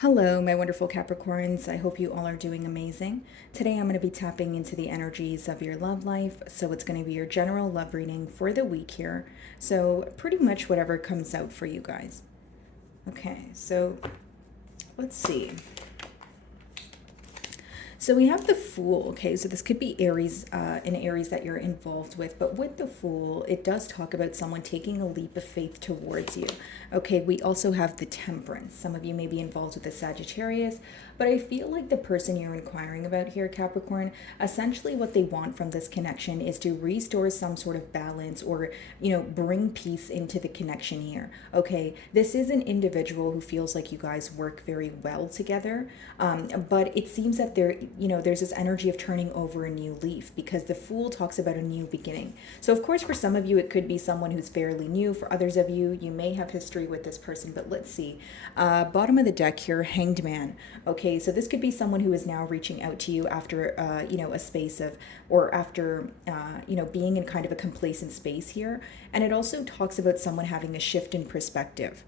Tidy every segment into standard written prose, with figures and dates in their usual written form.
Hello, my wonderful Capricorns. I hope you all are doing amazing. Today I'm going to be tapping into the energies of your love life. So it's going to be your general love reading for the week here. So, pretty much whatever comes out for you guys. Okay, so let's see. So we have the Fool, okay? So this could be Aries, an Aries that you're involved with. But with the Fool, it does talk about someone taking a leap of faith towards you. Okay, we also have the Temperance. Some of you may be involved with the Sagittarius, but I feel like the person you're inquiring about here, Capricorn, essentially what they want from this connection is to restore some sort of balance or, bring peace into the connection here. Okay, this is an individual who feels like you guys work very well together, but it seems that there's this energy of turning over a new leaf because the Fool talks about a new beginning. So, of course, for some of you, it could be someone who's fairly new. For others of you, you may have history with this person, but let's see. Bottom of the deck here, Hanged Man. Okay, so this could be someone who is now reaching out to you after, a space of, or after, being in kind of a complacent space here. And it also talks about someone having a shift in perspective.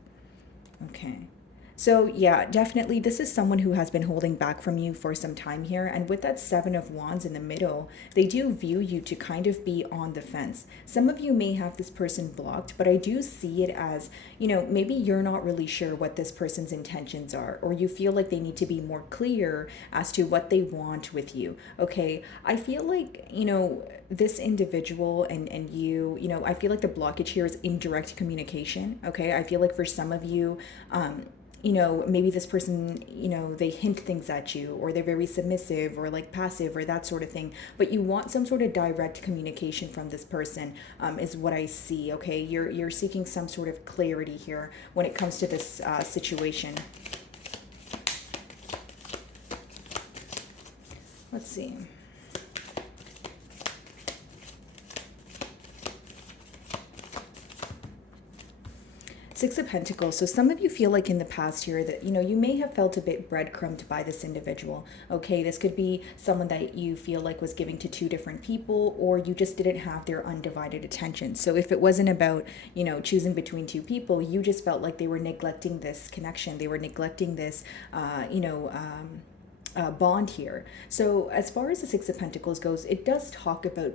Okay. So, yeah, definitely, this is someone who has been holding back from you for some time here. And with that Seven of Wands in the middle, they do view you to kind of be on the fence. Some of you may have this person blocked, but I do see it as, maybe you're not really sure what this person's intentions are, or you feel like they need to be more clear as to what they want with you. Okay. I feel like, this individual and you, I feel like the blockage here is indirect communication. Okay. I feel like for some of you, maybe this person, they hint things at you, or they're very submissive or like passive or that sort of thing. But you want some sort of direct communication from this person, is what I see. Okay, you're seeking some sort of clarity here when it comes to this situation. Let's see. Six of Pentacles. So some of you feel like in the past year that, you may have felt a bit breadcrumbed by this individual. Okay, this could be someone that you feel like was giving to two different people, or you just didn't have their undivided attention. So if it wasn't about, choosing between two people, you just felt like they were neglecting this connection. They were neglecting this, bond here. So as far as the Six of Pentacles goes, it does talk about,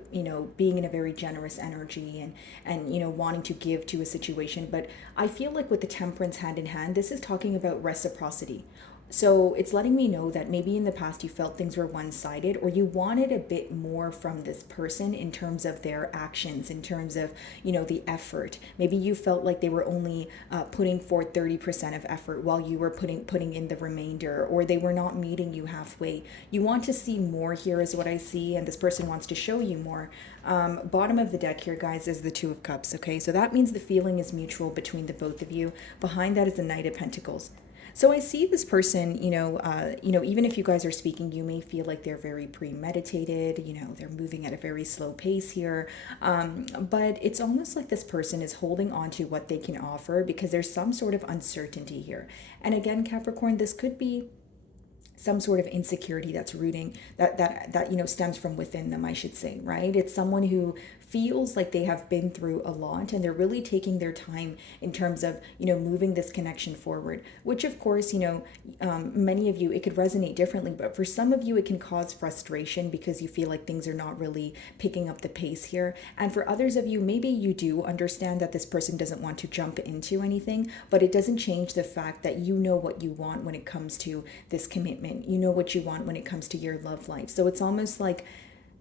being in a very generous energy and wanting to give to a situation. But I feel like with the Temperance hand in hand, this is talking about reciprocity. So it's letting me know that maybe in the past you felt things were one-sided, or you wanted a bit more from this person in terms of their actions, in terms of, the effort. Maybe you felt like they were only putting forth 30% of effort while you were putting in the remainder, or they were not meeting you halfway. You want to see more here is what I see, and this person wants to show you more. Bottom of the deck here, guys, is the Two of Cups. Okay, so that means the feeling is mutual between the both of you. Behind that is the Knight of Pentacles. So I see this person, even if you guys are speaking, you may feel like they're very premeditated, they're moving at a very slow pace here. But it's almost like this person is holding on to what they can offer because there's some sort of uncertainty here. And again, Capricorn, this could be some sort of insecurity that's rooting that stems from within them, I should say, right? It's someone who feels like they have been through a lot and they're really taking their time in terms of moving this connection forward, which of course many of you, it could resonate differently, but for some of you it can cause frustration because you feel like things are not really picking up the pace here. And for others of you, maybe you do understand that this person doesn't want to jump into anything, but it doesn't change the fact that you know what you want when it comes to this commitment. You know what you want when it comes to your love life. So it's almost like,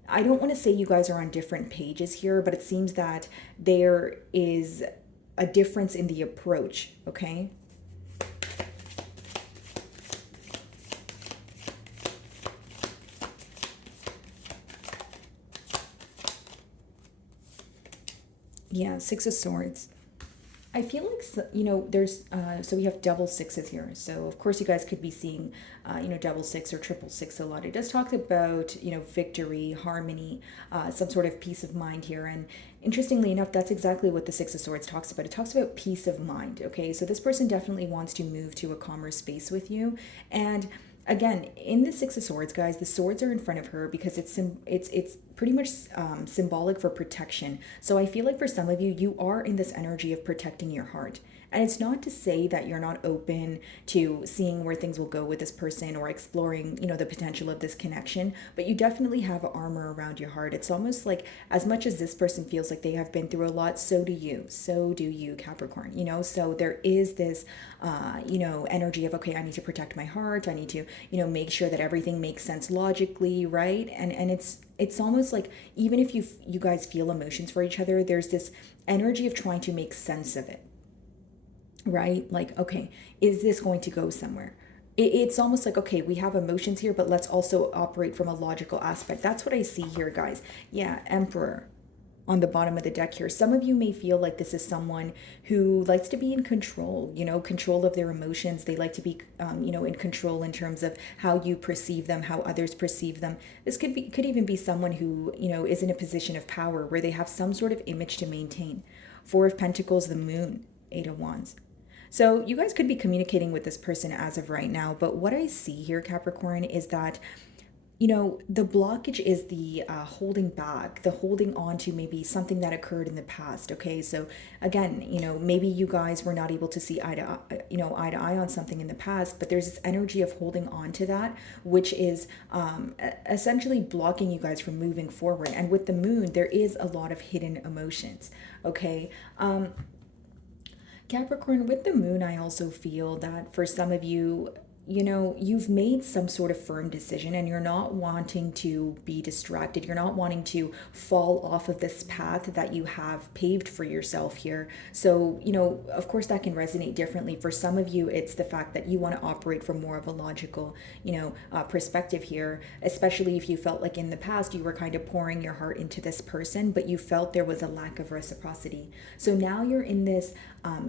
I don't want to say you guys are on different pages here, but it seems that there is a difference in the approach, okay? Yeah, Six of Swords. I feel like, there's, so we have double sixes here. So, of course, you guys could be seeing, double six or triple six a lot. It does talk about, victory, harmony, some sort of peace of mind here. And interestingly enough, that's exactly what the Six of Swords talks about. It talks about peace of mind, okay? So this person definitely wants to move to a calmer space with you. And again, in the Six of Swords, guys, the swords are in front of her because it's pretty much symbolic for protection. So I feel like for some of you, you are in this energy of protecting your heart. And it's not to say that you're not open to seeing where things will go with this person or exploring, the potential of this connection, but you definitely have armor around your heart. It's almost like as much as this person feels like they have been through a lot, so do you. So do you, Capricorn, So there is this, energy of, okay, I need to protect my heart. I need to, make sure that everything makes sense logically, right? And it's almost like even if you guys feel emotions for each other, there's this energy of trying to make sense of it, right? Like, okay, is this going to go somewhere? It's almost like, okay, we have emotions here, but let's also operate from a logical aspect. That's what I see here, guys. Yeah, Emperor on the bottom of the deck here. Some of you may feel like this is someone who likes to be in control, control of their emotions. They like to be, in control in terms of how you perceive them, how others perceive them. This could even be someone who, is in a position of power where they have some sort of image to maintain. Four of Pentacles, the Moon, Eight of Wands. So you guys could be communicating with this person as of right now, but what I see here, Capricorn, is that the blockage is the holding back, the holding on to maybe something that occurred in the past. Okay, so again, maybe you guys were not able to see eye to eye on something in the past, but there's this energy of holding on to that, which is essentially blocking you guys from moving forward. And with the moon, there is a lot of hidden emotions. Okay. Capricorn, with the moon, I also feel that for some of you, you've made some sort of firm decision and you're not wanting to be distracted. You're not wanting to fall off of this path that you have paved for yourself here. So, of course, that can resonate differently. For some of you, it's the fact that you want to operate from more of a logical, perspective here, especially if you felt like in the past you were kind of pouring your heart into this person, but you felt there was a lack of reciprocity. So now you're in this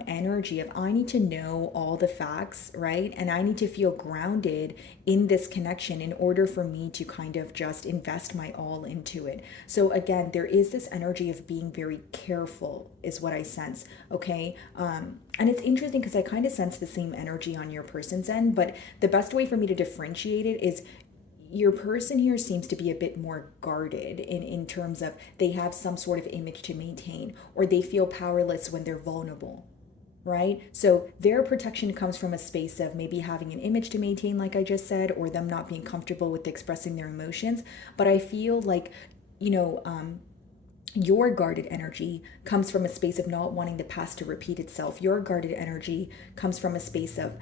energy of, I need to know all the facts, right? And I need to feel grounded in this connection in order for me to kind of just invest my all into it. So again, there is this energy of being very careful is what I sense. Okay. And it's interesting because I kind of sense the same energy on your person's end, but the best way for me to differentiate it is your person here seems to be a bit more guarded in terms of they have some sort of image to maintain, or they feel powerless when they're vulnerable, right? So their protection comes from a space of maybe having an image to maintain, like I just said, or them not being comfortable with expressing their emotions. But I feel like, your guarded energy comes from a space of not wanting the past to repeat itself. Your guarded energy comes from a space of,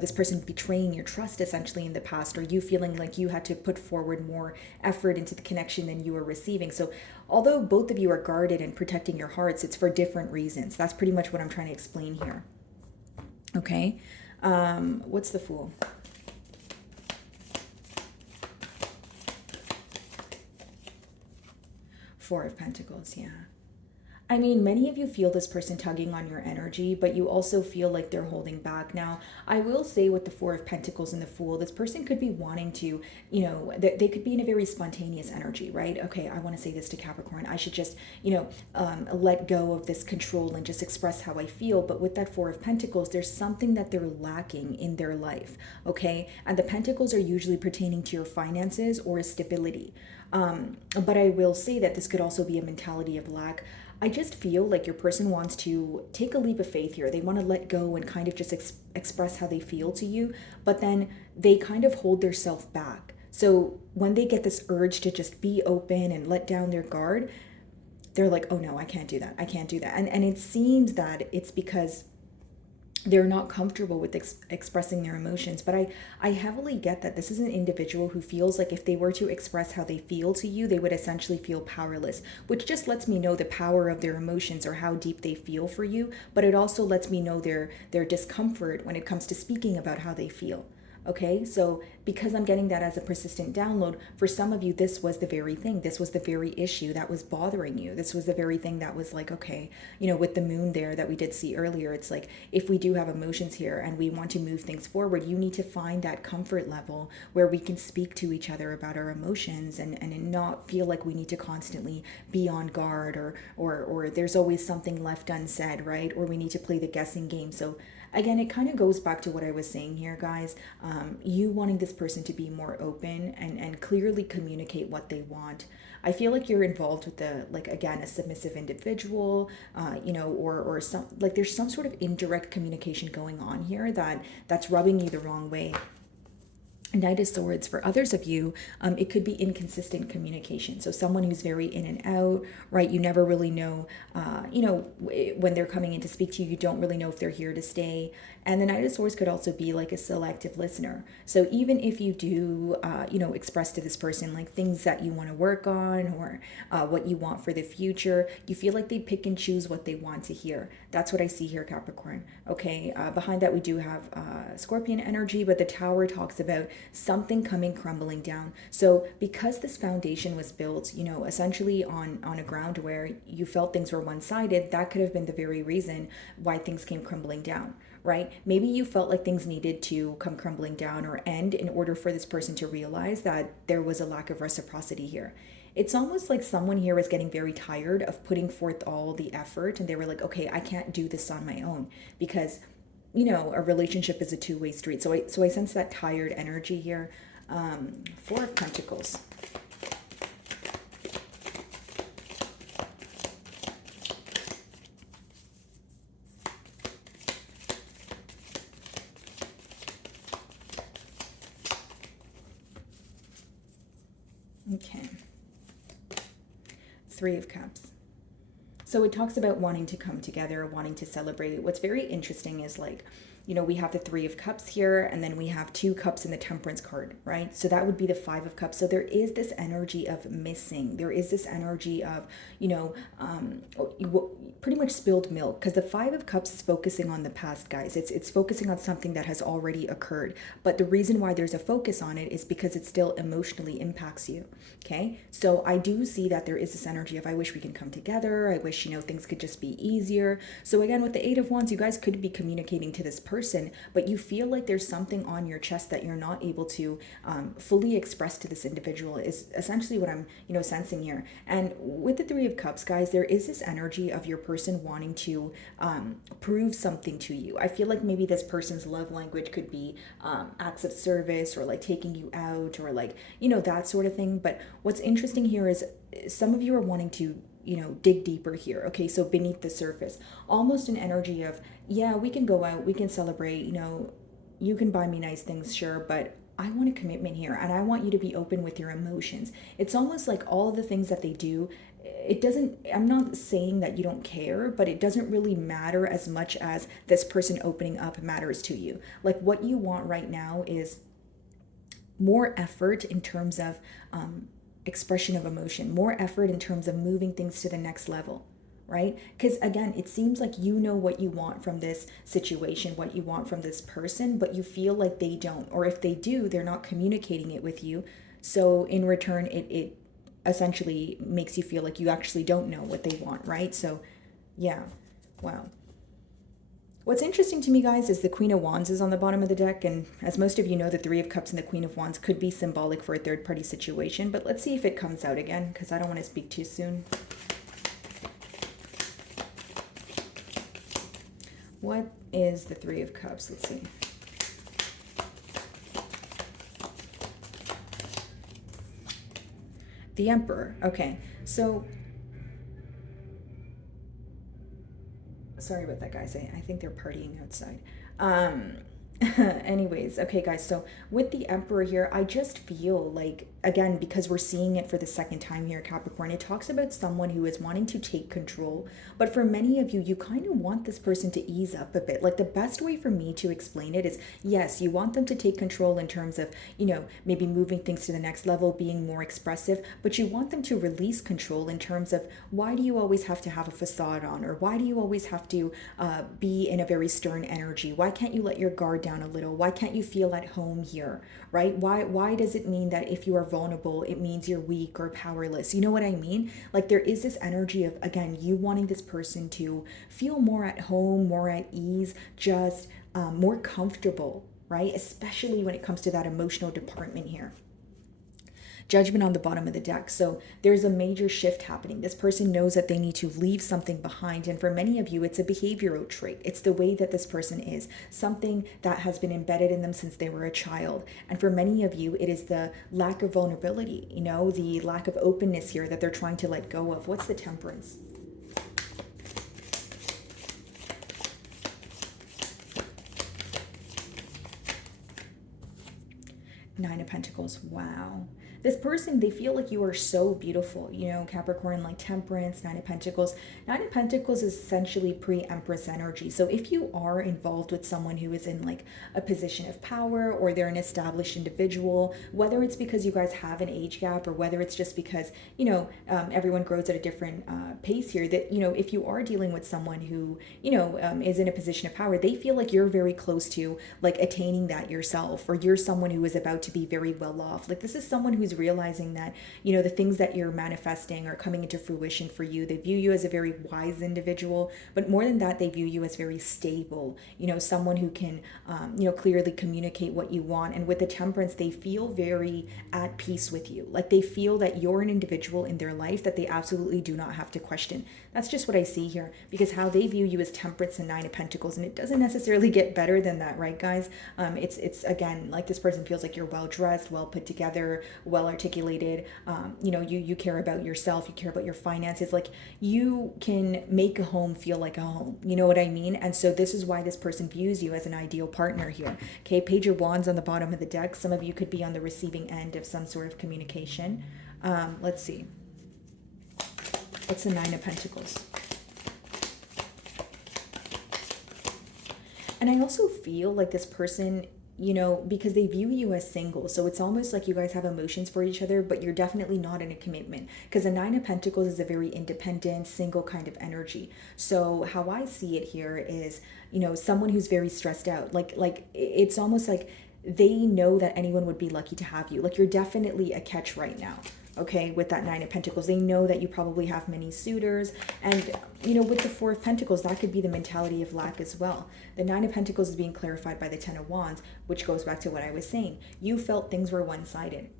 this person betraying your trust essentially in the past, or you feeling like you had to put forward more effort into the connection than you were receiving. So although both of you are guarded and protecting your hearts, it's for different reasons. That's pretty much what I'm trying to explain here. Okay. What's the Fool? Four of Pentacles, yeah. I mean, many of you feel this person tugging on your energy, but you also feel like they're holding back. Now, I will say with the Four of Pentacles and the Fool, this person could be wanting to, they could be in a very spontaneous energy, right? Okay, I want to say this to Capricorn. I should just, let go of this control and just express how I feel. But with that Four of Pentacles, there's something that they're lacking in their life, okay? And the Pentacles are usually pertaining to your finances or stability. But I will say that this could also be a mentality of lack. I just feel like your person wants to take a leap of faith here. They want to let go and kind of just express how they feel to you, but then they kind of hold their self back. So when they get this urge to just be open and let down their guard, they're like, oh no, I can't do that. I can't do that. And it seems that it's because they're not comfortable with expressing their emotions. But I heavily get that this is an individual who feels like if they were to express how they feel to you, they would essentially feel powerless, which just lets me know the power of their emotions or how deep they feel for you. But it also lets me know their discomfort when it comes to speaking about how they feel. Okay, so because I'm getting that as a persistent download, for some of you, this was the very thing. This was the very issue that was bothering you. This was the very thing that was like, okay, with the moon there that we did see earlier, it's like, if we do have emotions here and we want to move things forward, you need to find that comfort level where we can speak to each other about our emotions and not feel like we need to constantly be on guard or there's always something left unsaid, right? Or we need to play the guessing game. So again, it kind of goes back to what I was saying here, guys. You wanting this person to be more open and clearly communicate what they want. I feel like you're involved with the, like, again, a submissive individual, or some, like, there's some sort of indirect communication going on here that's rubbing you the wrong way. Knight of Swords, for others of you, it could be inconsistent communication. So someone who's very in and out, right? You never really know, when they're coming in to speak to you, you don't really know if they're here to stay. And the Knight of Swords could also be like a selective listener. So even if you do, express to this person like things that you want to work on, or what you want for the future, you feel like they pick and choose what they want to hear. That's what I see here, Capricorn. Okay, behind that we do have Scorpion energy, but the Tower talks about something coming crumbling down. So because this foundation was built, essentially on a ground where you felt things were one-sided, that could have been the very reason why things came crumbling down, right? Maybe you felt like things needed to come crumbling down or end in order for this person to realize that there was a lack of reciprocity here. It's almost like someone here is getting very tired of putting forth all the effort, and they were like, okay, I can't do this on my own, because a relationship is a two-way street. So I sense that tired energy here. Four of Pentacles. Okay. Three of Cups. So it talks about wanting to come together, wanting to celebrate. What's very interesting is, like, we have the Three of Cups here, and then we have two cups in the Temperance card, right? So that would be the Five of Cups. So there is this energy of missing. There is this energy of, pretty much spilled milk, because the Five of Cups is focusing on the past, guys. It's focusing on something that has already occurred. But the reason why there's a focus on it is because it still emotionally impacts you, okay? So I do see that there is this energy of, I wish we can come together. I wish, things could just be easier. So again, with the Eight of Wands, you guys could be communicating to this person, but you feel like there's something on your chest that you're not able to fully express to this individual, is essentially what I'm, sensing here. And with the Three of Cups, guys, there is this energy of your person wanting to prove something to you. I feel like maybe this person's love language could be acts of service, or like taking you out, or like, that sort of thing. But what's interesting here is some of you are wanting to dig deeper here. Okay, so beneath the surface, almost an energy of, yeah, we can go out, we can celebrate, you can buy me nice things, sure, but I want a commitment here, and I want you to be open with your emotions. It's almost like all the things that they do, it doesn't, I'm not saying that you don't care, but it doesn't really matter as much as this person opening up matters to you. Like, what you want right now is more effort in terms of expression of emotion, more effort in terms of moving things to the next level, right? Because again, it seems like you know what you want from this situation, what you want from this person, but you feel like they don't, or if they do, they're not communicating it with you. So in return, it essentially makes you feel like you actually don't know what they want, right? So yeah, wow. What's interesting to me, guys, is the Queen of Wands is on the bottom of the deck, and as most of you know, the Three of Cups and the Queen of Wands could be symbolic for a third-party situation, but let's see if it comes out again, because I don't want to speak too soon. What is the Three of Cups? Let's see. The Emperor. Okay, so sorry about that, guys. I think they're partying outside. Anyways, okay, guys, so with the Emperor here, I just feel like, again, because we're seeing it for the second time here, Capricorn, it talks about someone who is wanting to take control. But for many of you, you kind of want this person to ease up a bit. Like, the best way for me to explain it is, yes, you want them to take control in terms of, maybe moving things to the next level, being more expressive, but you want them to release control in terms of, why do you always have to have a facade on? Or why do you always have to be in a very stern energy? Why can't you let your guard down a little? Why can't you feel at home here, right? Why does it mean that if you are vulnerable, it means you're weak or powerless? You know what I mean? Like, there is this energy of, again, you wanting this person to feel more at home, more at ease, just more comfortable, right? Especially when it comes to that emotional department here. Judgment on the bottom of the deck. So there's a major shift happening. This person knows that they need to leave something behind. And for many of you, it's a behavioral trait. It's the way that this person is, something that has been embedded in them since they were a child. And for many of you, it is the lack of vulnerability, the lack of openness here that they're trying to let go of. What's the Temperance? Nine of Pentacles. Wow. This person, they feel like you are so beautiful, Capricorn, like Temperance, Nine of Pentacles. Nine of Pentacles is essentially pre-Empress energy. So if you are involved with someone who is in like a position of power, or they're an established individual, whether it's because you guys have an age gap, or whether it's just because, everyone grows at a different pace here, that, if you are dealing with someone who, is in a position of power, they feel like you're very close to like attaining that yourself, or you're someone who is about to be very well off. Like this is someone who's realizing that, the things that you're manifesting are coming into fruition for you. They view you as a very wise individual, but more than that, they view you as very stable, someone who can, clearly communicate what you want. And with the Temperance, they feel very at peace with you. Like they feel that you're an individual in their life that they absolutely do not have to question. That's just what I see here, because how they view you is Temperance and Nine of Pentacles, and it doesn't necessarily get better than that, right, guys? It's again, like this person feels like you're well dressed, well put together, well articulated. You care about yourself, you care about your finances. Like you can make a home feel like a home. You know what I mean? And so this is why this person views you as an ideal partner here. Okay, Page of Wands on the bottom of the deck. Some of you could be on the receiving end of some sort of communication. Let's see. What's the Nine of Pentacles? And I also feel like this person, because they view you as single. So it's almost like you guys have emotions for each other, but you're definitely not in a commitment, because the Nine of Pentacles is a very independent, single kind of energy. So how I see it here is, someone who's very stressed out. Like it's almost like they know that anyone would be lucky to have you. Like you're definitely a catch right now. Okay, with that Nine of Pentacles, they know that you probably have many suitors. And, with the Four of Pentacles, that could be the mentality of lack as well. The Nine of Pentacles is being clarified by the Ten of Wands, which goes back to what I was saying. You felt things were one-sided.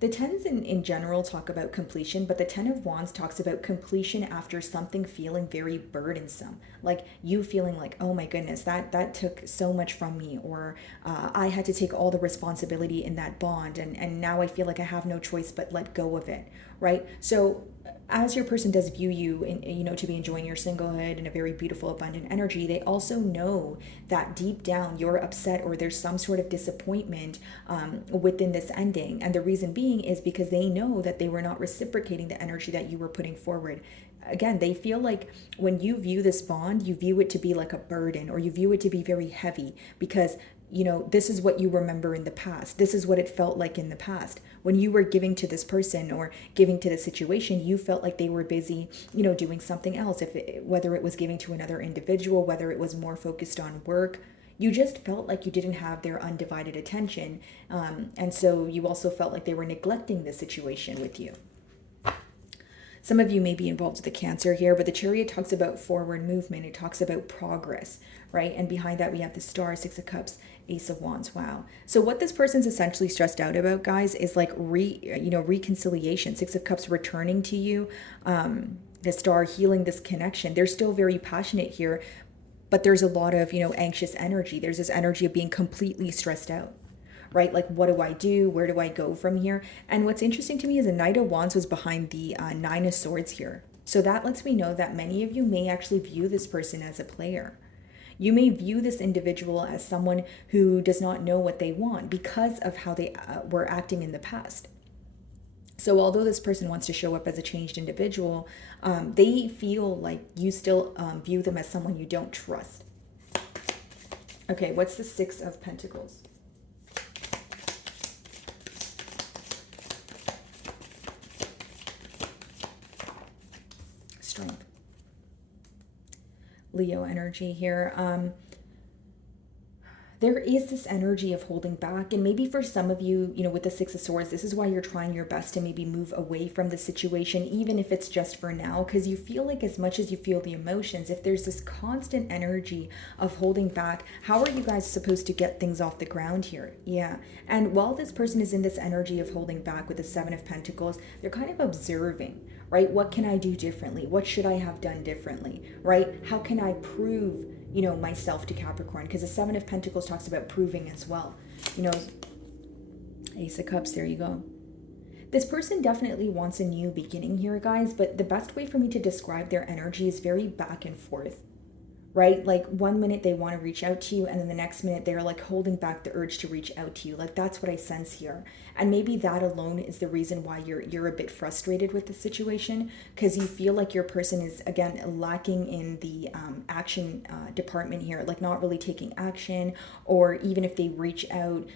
The tens in general talk about completion, but the Ten of Wands talks about completion after something feeling very burdensome. Like you feeling like, oh my goodness, that took so much from me, or I had to take all the responsibility in that bond, and now I feel like I have no choice but let go of it, right? So as your person does view you to be enjoying your singlehood in a very beautiful, abundant energy, they also know that deep down you're upset, or there's some sort of disappointment within this ending. And the reason being is because they know that they were not reciprocating the energy that you were putting forward. Again, they feel like when you view this bond, you view it to be like a burden, or you view it to be very heavy, because this is what you remember in the past. This is what it felt like in the past. When you were giving to this person or giving to the situation, you felt like they were busy, doing something else. Whether it was giving to another individual, whether it was more focused on work, you just felt like you didn't have their undivided attention. And so you also felt like they were neglecting the situation with you. Some of you may be involved with the Cancer here, but the Chariot talks about forward movement. It talks about progress, right? And behind that, we have the Star, Six of Cups, Ace of Wands. Wow. So what this person's essentially stressed out about, guys, is like reconciliation. Six of Cups returning to you. The Star healing this connection. They're still very passionate here, but there's a lot of, anxious energy. There's this energy of being completely stressed out. Right? Like, what do I do? Where do I go from here? And what's interesting to me is the Knight of Wands was behind the Nine of Swords here. So that lets me know that many of you may actually view this person as a player. You may view this individual as someone who does not know what they want because of how they were acting in the past. So although this person wants to show up as a changed individual, they feel like you still view them as someone you don't trust. Okay, what's the Six of Pentacles? Strength. Leo energy here. there is this energy of holding back. And maybe for some of you, with the Six of Swords, this is why you're trying your best to maybe move away from the situation, even if it's just for now, because you feel like as much as you feel the emotions, if there's this constant energy of holding back, how are you guys supposed to get things off the ground here? Yeah. And while this person is in this energy of holding back with the Seven of Pentacles, they're kind of observing, right? What can I do differently? What should I have done differently, right? How can I prove, myself to Capricorn? Because the Seven of Pentacles talks about proving as well. Ace of Cups, there you go. This person definitely wants a new beginning here, guys, but the best way for me to describe their energy is very back and forth. Right? Like one minute they want to reach out to you, and then the next minute they're like holding back the urge to reach out to you. Like that's what I sense here. And maybe that alone is the reason why you're a bit frustrated with the situation, because you feel like your person is, again, lacking in the action department here, like not really taking action, or even if they reach out,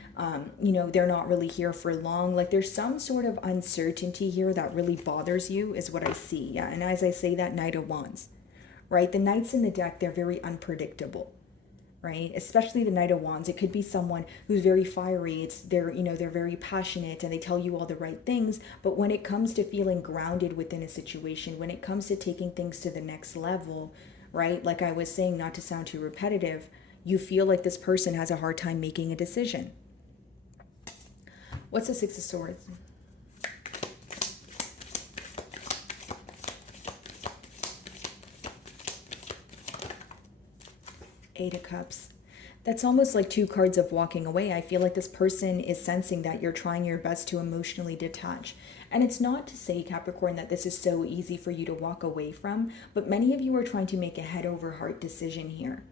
they're not really here for long. Like there's some sort of uncertainty here that really bothers you is what I see. Yeah. And as I say that, Knight of Wands. Right? The Knights in the deck, they're very unpredictable, right? Especially the Knight of Wands. It could be someone who's very fiery. They're very passionate and they tell you all the right things. But when it comes to feeling grounded within a situation, when it comes to taking things to the next level, right? Like I was saying, not to sound too repetitive, you feel like this person has a hard time making a decision. What's the Six of Swords? Eight of Cups. That's almost like two cards of walking away. I feel like this person is sensing that you're trying your best to emotionally detach. And it's not to say, Capricorn, that this is so easy for you to walk away from, but many of you are trying to make a head over heart decision here.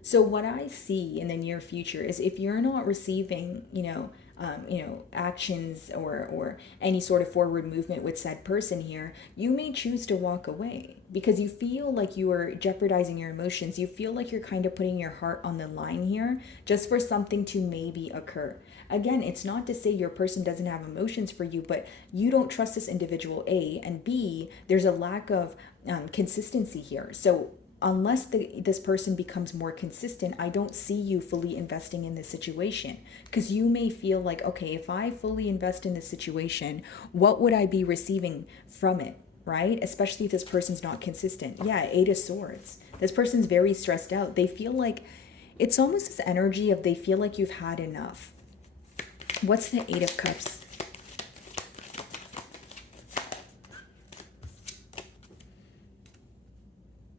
So what I see in the near future is if you're not receiving, actions or any sort of forward movement with said person here, you may choose to walk away because you feel like you are jeopardizing your emotions. You feel like you're kind of putting your heart on the line here just for something to maybe occur. Again, it's not to say your person doesn't have emotions for you, but you don't trust this individual, A, and B, there's a lack of consistency here. So unless this person becomes more consistent, I don't see you fully investing in this situation, because you may feel like, okay, if I fully invest in this situation, what would I be receiving from it, right? Especially if this person's not consistent. Yeah, Eight of Swords. This person's very stressed out. They feel like it's almost this energy of they feel like you've had enough. What's the Eight of Cups?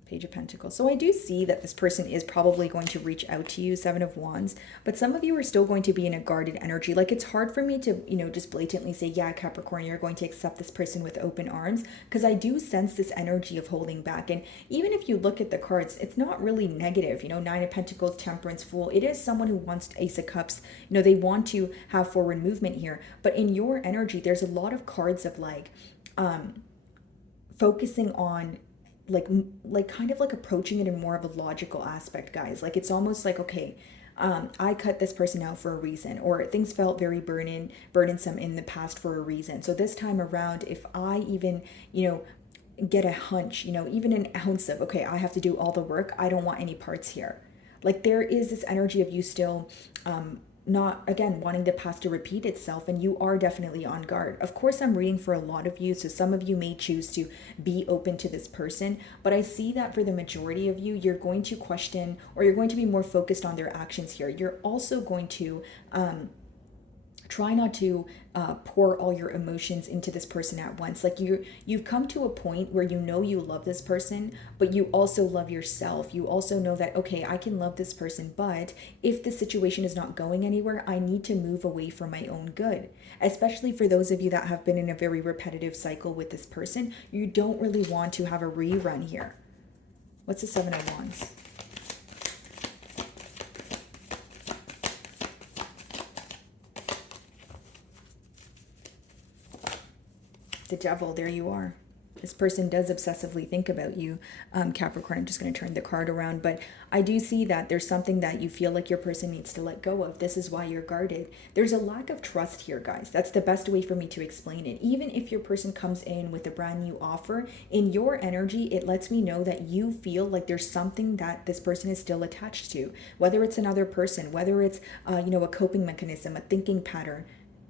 Page of Pentacles. So I do see that this person is probably going to reach out to you, Seven of Wands, but some of you are still going to be in a guarded energy. Like it's hard for me to, just blatantly say, yeah, Capricorn, you're going to accept this person with open arms, because I do sense this energy of holding back. And even if you look at the cards, it's not really negative, Nine of Pentacles, Temperance, Fool. It is someone who wants Ace of Cups. They want to have forward movement here. But in your energy, there's a lot of cards of like focusing on like kind of like approaching it in more of a logical aspect, guys. Like it's almost like, okay, I cut this person out for a reason, or things felt very burdensome in the past for a reason. So this time around, if I even, get a hunch, even an ounce of, okay, I have to do all the work, I don't want any parts here. Like there is this energy of you still not, again, wanting the past to repeat itself, and you are definitely on guard. Of course, I'm reading for a lot of you, so some of you may choose to be open to this person, but I see that for the majority of you, you're going to question, or you're going to be more focused on their actions here. You're also going to try not to pour all your emotions into this person at once. Like you've come to a point where you love this person, but you also love yourself. You also know that, okay, I can love this person, but if the situation is not going anywhere, I need to move away for my own good. Especially for those of you that have been in a very repetitive cycle with this person, you don't really want to have a rerun here. What's the Seven of Wands? The Devil, there you are. This person does obsessively think about you, Capricorn. I'm just going to turn the card around, but I do see that there's something that you feel like your person needs to let go of. This is why you're guarded. There's a lack of trust here, guys. That's the best way for me to explain it. Even if your person comes in with a brand new offer, in your energy, it lets me know that you feel like there's something that this person is still attached to, whether it's another person, whether it's, a coping mechanism, a thinking pattern.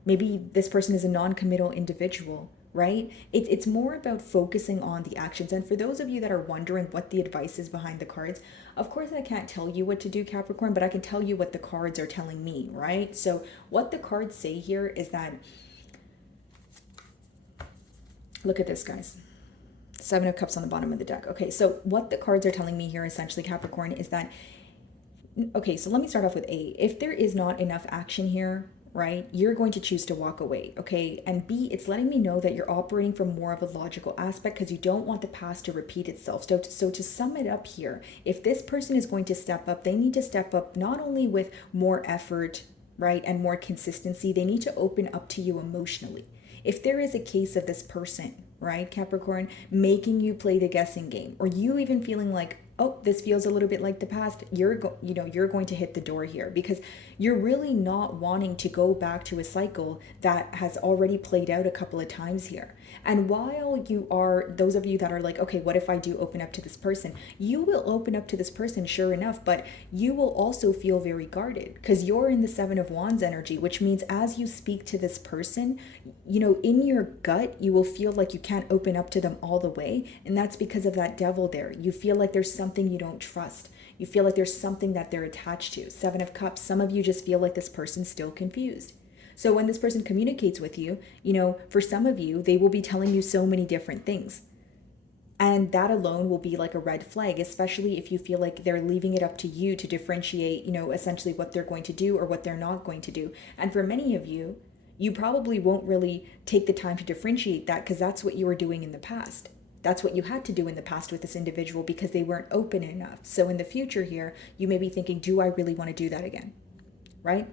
Maybe this person is a non-committal individual, right? It's more about focusing on the actions. And for those of you that are wondering what the advice is behind the cards, of course I can't tell you what to do, Capricorn, but I can tell you what the cards are telling me, right? So what the cards say here is that, look at this, guys. Seven of Cups on the bottom of the deck. Okay, so what the cards are telling me here, essentially, Capricorn, is that, okay, so let me start off with A. If there is not enough action here, right, you're going to choose to walk away, okay? And B, it's letting me know that you're operating from more of a logical aspect because you don't want the past to repeat itself. So to sum it up here, if this person is going to step up, they need to step up not only with more effort, right, and more consistency, they need to open up to you emotionally. If there is a case of this person, right, Capricorn, making you play the guessing game, or you even feeling like, oh, this feels a little bit like the past, you're going to hit the door here because you're really not wanting to go back to a cycle that has already played out a couple of times here. And while you are, those of you that are like, okay, what if I do open up to this person? You will open up to this person, sure enough, but you will also feel very guarded because you're in the Seven of Wands energy, which means as you speak to this person, in your gut, you will feel like you can't open up to them all the way. And that's because of that devil there. You feel like there's something you don't trust. You feel like there's something that they're attached to. Seven of Cups, some of you just feel like this person's still confused. So when this person communicates with you, for some of you, they will be telling you so many different things. And that alone will be like a red flag, especially if you feel like they're leaving it up to you to differentiate, essentially what they're going to do or what they're not going to do. And for many of you, you probably won't really take the time to differentiate that because that's what you were doing in the past. That's what you had to do in the past with this individual because they weren't open enough. So in the future here, you may be thinking, do I really want to do that again? Right?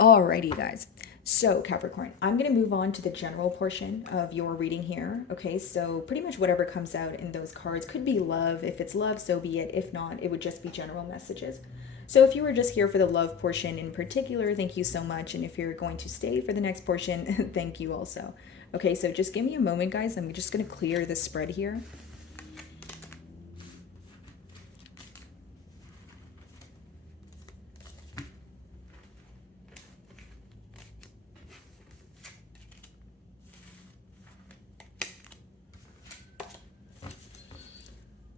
Alrighty, guys. So Capricorn, I'm going to move on to the general portion of your reading here. Okay, so pretty much whatever comes out in those cards could be love. If it's love, so be it. If not, it would just be general messages. So if you were just here for the love portion in particular, thank you so much. And if you're going to stay for the next portion, thank you also. Okay, so just give me a moment, guys. I'm just going to clear the spread here.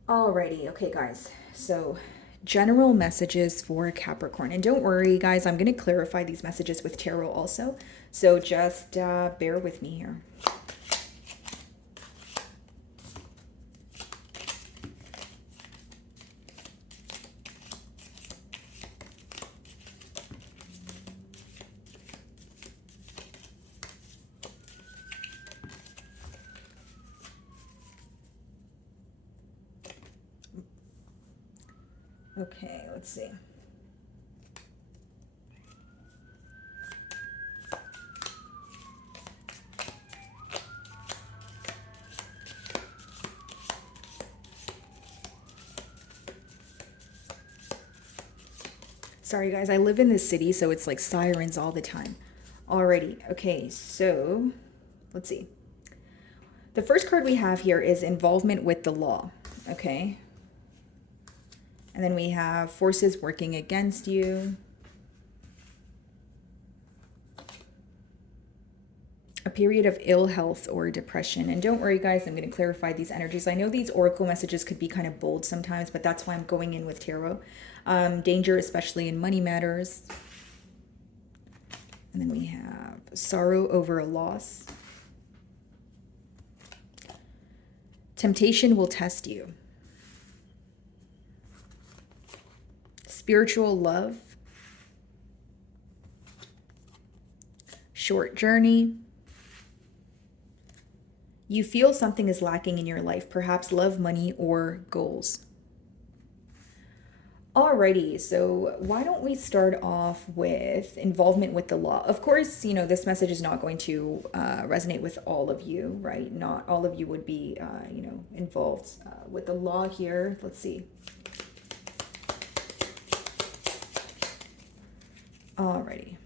Alrighty, okay guys, so general messages for Capricorn. And don't worry guys, I'm going to clarify these messages with tarot also. So just bear with me here. Okay, let's see. Sorry guys, I live in this city, so it's like sirens all the time. Alrighty, okay, so let's see. The first card we have here is involvement with the law, okay? And then we have forces working against you. A period of ill health or depression. And don't worry, guys, I'm going to clarify these energies. I know these oracle messages could be kind of bold sometimes, but that's why I'm going in with tarot. Danger, especially in money matters. And then we have sorrow over a loss. Temptation will test you. Spiritual love. Short journey. You feel something is lacking in your life, perhaps love, money, or goals. Alrighty, so why don't we start off with involvement with the law? Of course, this message is not going to resonate with all of you, right? Not all of you would be, involved with the law here. Let's see. Alrighty.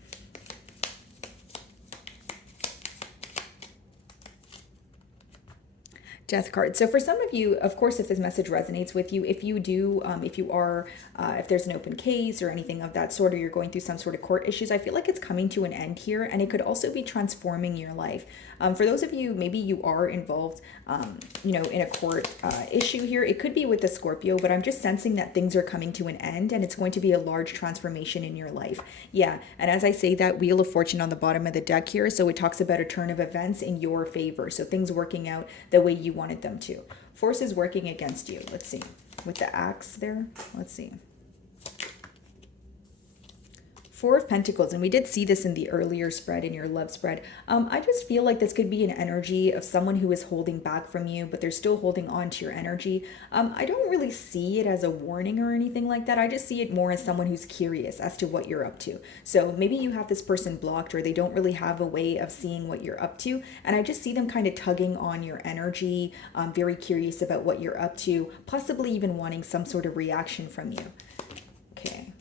Death card. So for some of you, of course, if this message resonates with you, if you do, if you are, if there's an open case or anything of that sort, or you're going through some sort of court issues, I feel like it's coming to an end here, and it could also be transforming your life. For those of you, maybe you are involved, in a court issue here. It could be with the Scorpio, but I'm just sensing that things are coming to an end, and it's going to be a large transformation in your life. Yeah, and as I say that, Wheel of Fortune on the bottom of the deck here, so it talks about a turn of events in your favor. So things working out the way you wanted them to. Forces working against you. Let's see. With the axe there, let's see. Four of Pentacles, and we did see this in the earlier spread, in your love spread. I just feel like this could be an energy of someone who is holding back from you, but they're still holding on to your energy. I don't really see it as a warning or anything like that. I just see it more as someone who's curious as to what you're up to. So maybe you have this person blocked, or they don't really have a way of seeing what you're up to. And I just see them kind of tugging on your energy, very curious about what you're up to, possibly even wanting some sort of reaction from you. Okay.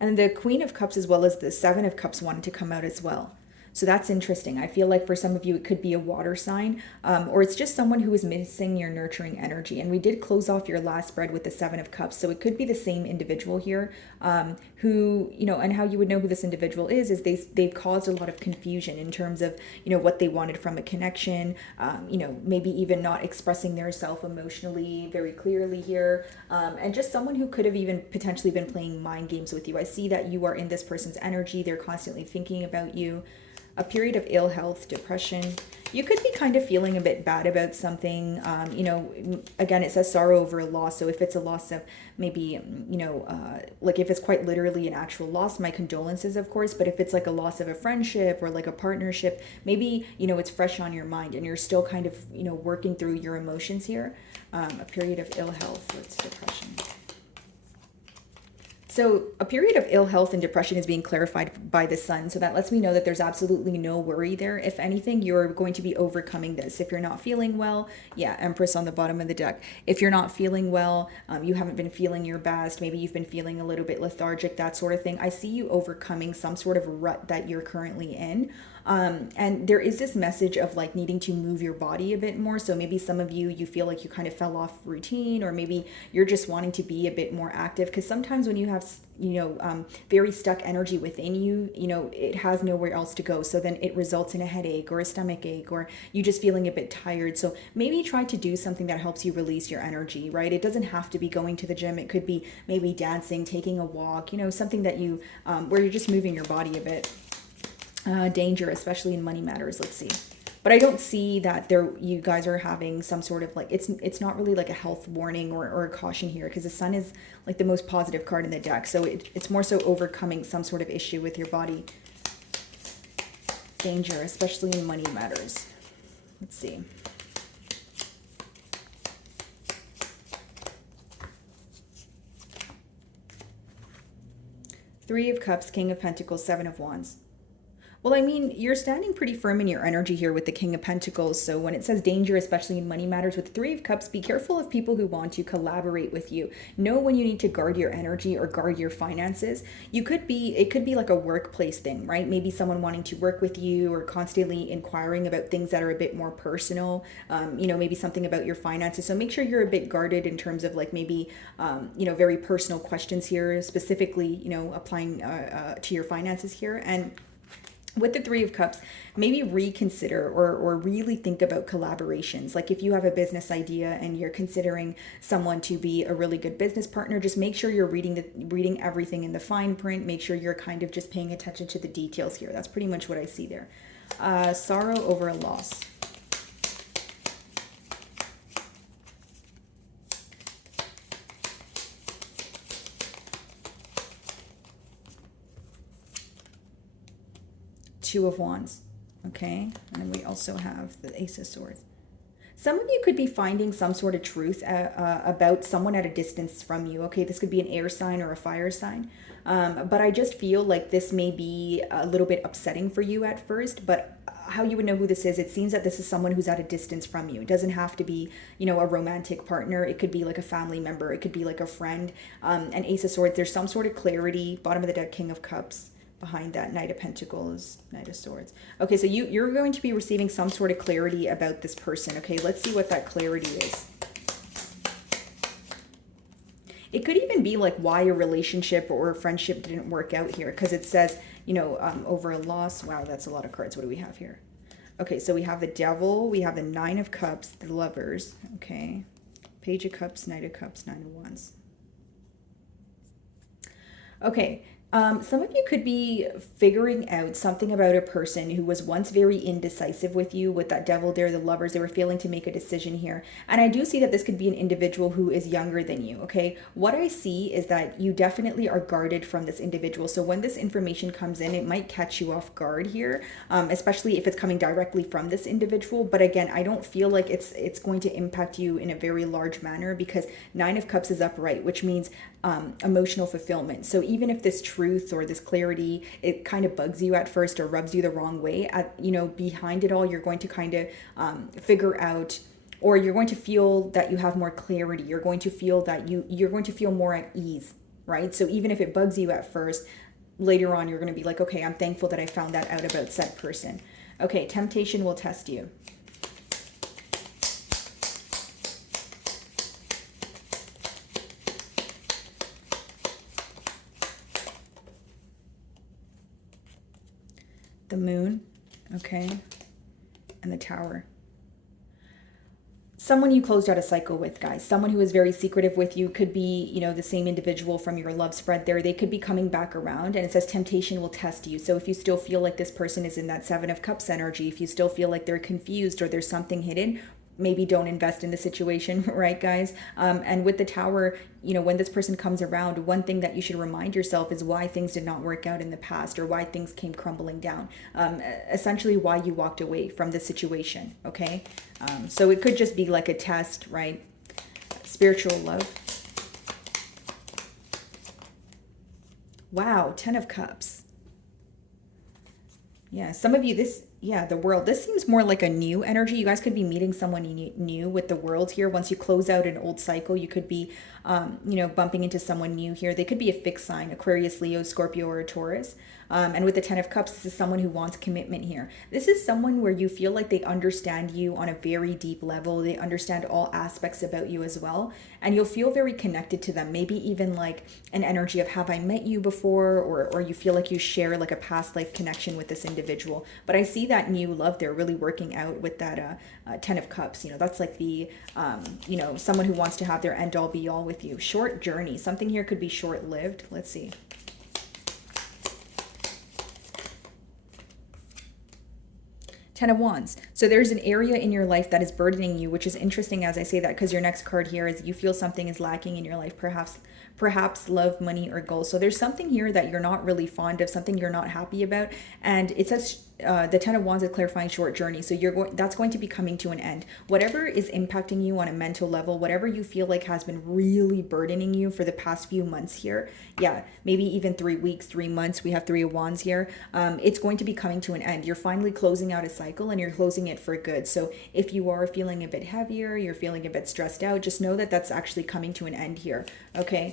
And the Queen of Cups as well as the Seven of Cups wanted to come out as well. So that's interesting. I feel like for some of you, it could be a water sign, or it's just someone who is missing your nurturing energy. And we did close off your last spread with the Seven of Cups. So it could be the same individual here, who, and how you would know who this individual is they've caused a lot of confusion in terms of, what they wanted from a connection, maybe even not expressing their self emotionally very clearly here. And just someone who could have even potentially been playing mind games with you. I see that you are in this person's energy. They're constantly thinking about you. A period of ill health, depression. You could be kind of feeling a bit bad about something. Again, it says sorrow over a loss. So if it's a loss of maybe, like if it's quite literally an actual loss, my condolences, of course. But if it's like a loss of a friendship or like a partnership, maybe, it's fresh on your mind and you're still kind of, working through your emotions here. A period of ill health, what's depression? So a period of ill health and depression is being clarified by the sun. So that lets me know that there's absolutely no worry there. If anything, you're going to be overcoming this. If you're not feeling well, yeah, Empress on the bottom of the deck. If you're not feeling well, you haven't been feeling your best, maybe you've been feeling a little bit lethargic, that sort of thing. I see you overcoming some sort of rut that you're currently in. And there is this message of like needing to move your body a bit more. So maybe some of you feel like you kind of fell off routine, or maybe you're just wanting to be a bit more active. Because sometimes when you have, very stuck energy within you, it has nowhere else to go. So then it results in a headache or a stomach ache, or you just feeling a bit tired. So maybe try to do something that helps you release your energy, right? It doesn't have to be going to the gym. It could be maybe dancing, taking a walk, something that you, where you're just moving your body a bit. Danger, especially in money matters. Let's see. But I don't see that you guys are having some sort of like, it's not really like a health warning or a caution here, because the sun is like the most positive card in the deck. So it's more so overcoming some sort of issue with your body. Danger, especially in money matters. Let's see. Three of Cups, King of Pentacles, Seven of Wands. Well, I mean, you're standing pretty firm in your energy here with the King of Pentacles. So when it says danger, especially in money matters with the Three of Cups, be careful of people who want to collaborate with you. Know when you need to guard your energy or guard your finances. It could be like a workplace thing, right? Maybe someone wanting to work with you or constantly inquiring about things that are a bit more personal, maybe something about your finances. So make sure you're a bit guarded in terms of like maybe, very personal questions here, specifically, applying to your finances here. And with the Three of Cups, maybe reconsider or really think about collaborations. Like if you have a business idea and you're considering someone to be a really good business partner, just make sure you're reading everything in the fine print. Make sure you're kind of just paying attention to the details here. That's pretty much what I see there. Sorrow over a loss. Two of Wands, okay? And then we also have the Ace of Swords. Some of you could be finding some sort of truth about someone at a distance from you. Okay, this could be an air sign or a fire sign. But I just feel like this may be a little bit upsetting for you at first, but how you would know who this is, it seems that this is someone who's at a distance from you. It doesn't have to be, a romantic partner. It could be like a family member. It could be like a friend. An Ace of Swords, there's some sort of clarity. Bottom of the deck, King of Cups. Behind that, Knight of Pentacles, Knight of Swords. Okay, so you're going to be receiving some sort of clarity about this person. Okay, let's see what that clarity is. It could even be like why a relationship or a friendship didn't work out here, because it says, over a loss. Wow, that's a lot of cards. What do we have here? Okay, so we have the Devil, we have the Nine of Cups, the Lovers, okay, Page of Cups, Knight of Cups, Nine of Wands. Okay, some of you could be figuring out something about a person who was once very indecisive with you, with that Devil there, the Lovers. They were failing to make a decision here. And I do see that this could be an individual who is younger than you, okay? What I see is that you definitely are guarded from this individual. So when this information comes in, it might catch you off guard here, especially if it's coming directly from this individual. But again, I don't feel like it's going to impact you in a very large manner, because Nine of Cups is upright, which means emotional fulfillment. So even if this truth or this clarity, it kind of bugs you at first or rubs you the wrong way, behind it all, you're going to kind of figure out, or you're going to feel that you have more clarity. You're going to feel that you're going to feel more at ease, right? So even if it bugs you at first, later on, you're going to be like, okay, I'm thankful that I found that out about said person. Okay, temptation will test you. The Moon, okay, and the Tower. Someone you closed out a cycle with, guys. Someone who is very secretive with you. Could be, the same individual from your love spread there. They could be coming back around, and it says temptation will test you. So if you still feel like this person is in that Seven of Cups energy, if you still feel like they're confused or there's something hidden, maybe don't invest in the situation, right, guys? And with the Tower, when this person comes around, one thing that you should remind yourself is why things did not work out in the past, or why things came crumbling down. Essentially, why you walked away from the situation, okay? So it could just be like a test, right? Spiritual love. Wow, Ten of Cups. Yeah, some of you, the World. This seems more like a new energy. You guys could be meeting someone new with the World here. Once you close out an old cycle, you could be, bumping into someone new here. They could be a fixed sign, Aquarius, Leo, Scorpio, or a Taurus. And with the Ten of Cups, this is someone who wants commitment here. This is someone where you feel like they understand you on a very deep level. They understand all aspects about you as well. And you'll feel very connected to them. Maybe even like an energy of, have I met you before? Or you feel like you share like a past life connection with this individual. But I see that new love there really working out with that Ten of Cups. That's like the, someone who wants to have their end all be all with you. Short journey. Something here could be short lived. Let's see. Ten of Wands. So there's an area in your life that is burdening you, which is interesting as I say that, because your next card here is you feel something is lacking in your life, perhaps love, money, or goals. So there's something here that you're not really fond of, something you're not happy about. And it says the Ten of Wands is clarifying short journey. So that's going to be coming to an end. Whatever is impacting you on a mental level, whatever you feel like has been really burdening you for the past few months here, maybe even 3 weeks, 3 months, we have Three of Wands here, it's going to be coming to an end. You're finally closing out a cycle, and you're closing it for good. So if you are feeling a bit heavier, you're feeling a bit stressed out, just know that that's actually coming to an end here, okay?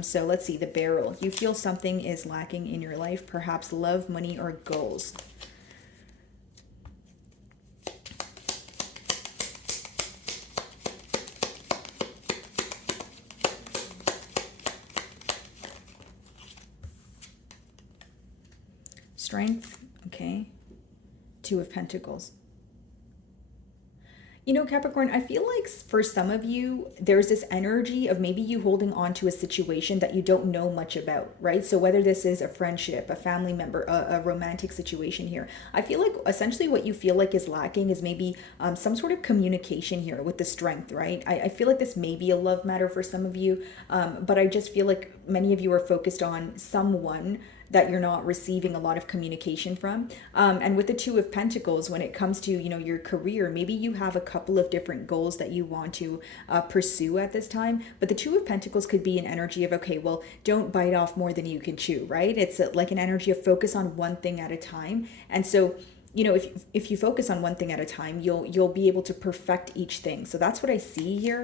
So let's see, the Barrel. You feel something is lacking in your life, perhaps love, money, or goals. Strength, okay. Two of Pentacles. Capricorn, I feel like for some of you, there's this energy of maybe you holding on to a situation that you don't know much about, right? So whether this is a friendship, a family member, a romantic situation here, I feel like essentially what you feel like is lacking is maybe some sort of communication here with the Strength, right? I feel like this may be a love matter for some of you, but I just feel like many of you are focused on someone that you're not receiving a lot of communication from. And with the Two of Pentacles, when it comes to, your career, maybe you have a couple couple of different goals that you want to pursue at this time. But the Two of Pentacles could be an energy of, okay, well, don't bite off more than you can chew, right? It's like an energy of focus on one thing at a time. And so, you know, if you focus on one thing at a time, you'll be able to perfect each thing. So that's what I see here.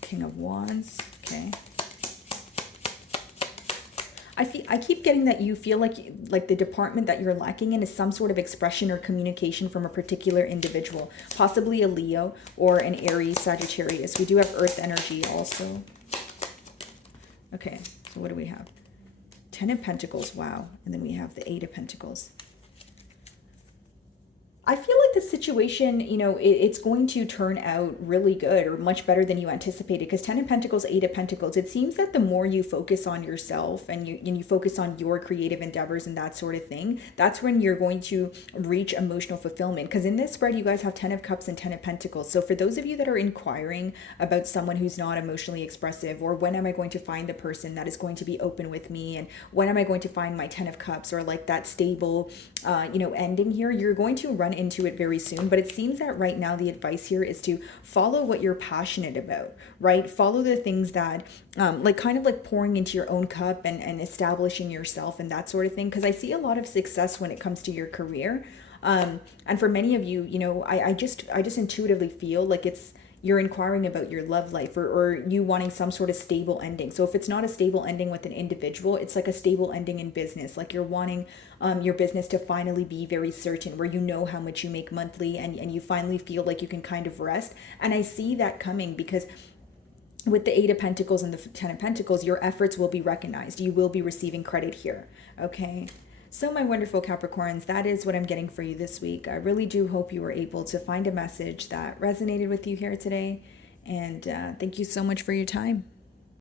King of Wands. Okay. I keep getting that you feel like the department that you're lacking in is some sort of expression or communication from a particular individual, possibly a Leo or an Aries, Sagittarius. We do have Earth energy also. Okay, so what do we have? 10 of Pentacles, wow. And then we have the 8 of Pentacles. I feel like the situation, you know, it's going to turn out really good or much better than you anticipated, because 10 of Pentacles, 8 of Pentacles, it seems that the more you focus on yourself and you focus on your creative endeavors and that sort of thing, that's when you're going to reach emotional fulfillment. Because in this spread, you guys have 10 of Cups and 10 of Pentacles. So for those of you that are inquiring about someone who's not emotionally expressive, or when am I going to find the person that is going to be open with me, and when am I going to find my 10 of Cups, or like that stable, you know, ending here, you're going to run into it very soon. But it seems that right now the advice here is to follow what you're passionate about, right? Follow the things that like kind of like pouring into your own cup and establishing yourself and that sort of thing, because I see a lot of success when it comes to your career. And for many of you, you know, I just intuitively feel like you're inquiring about your love life, or you wanting some sort of stable ending. So if it's not a stable ending with an individual, it's like a stable ending in business. Like you're wanting your business to finally be very certain, where you know how much you make monthly, and you finally feel like you can kind of rest. And I see that coming, because with the 8 of Pentacles and the 10 of Pentacles, your efforts will be recognized. You will be receiving credit here, okay? So my wonderful Capricorns, that is what I'm getting for you this week. I really do hope you were able to find a message that resonated with you here today. And thank you so much for your time.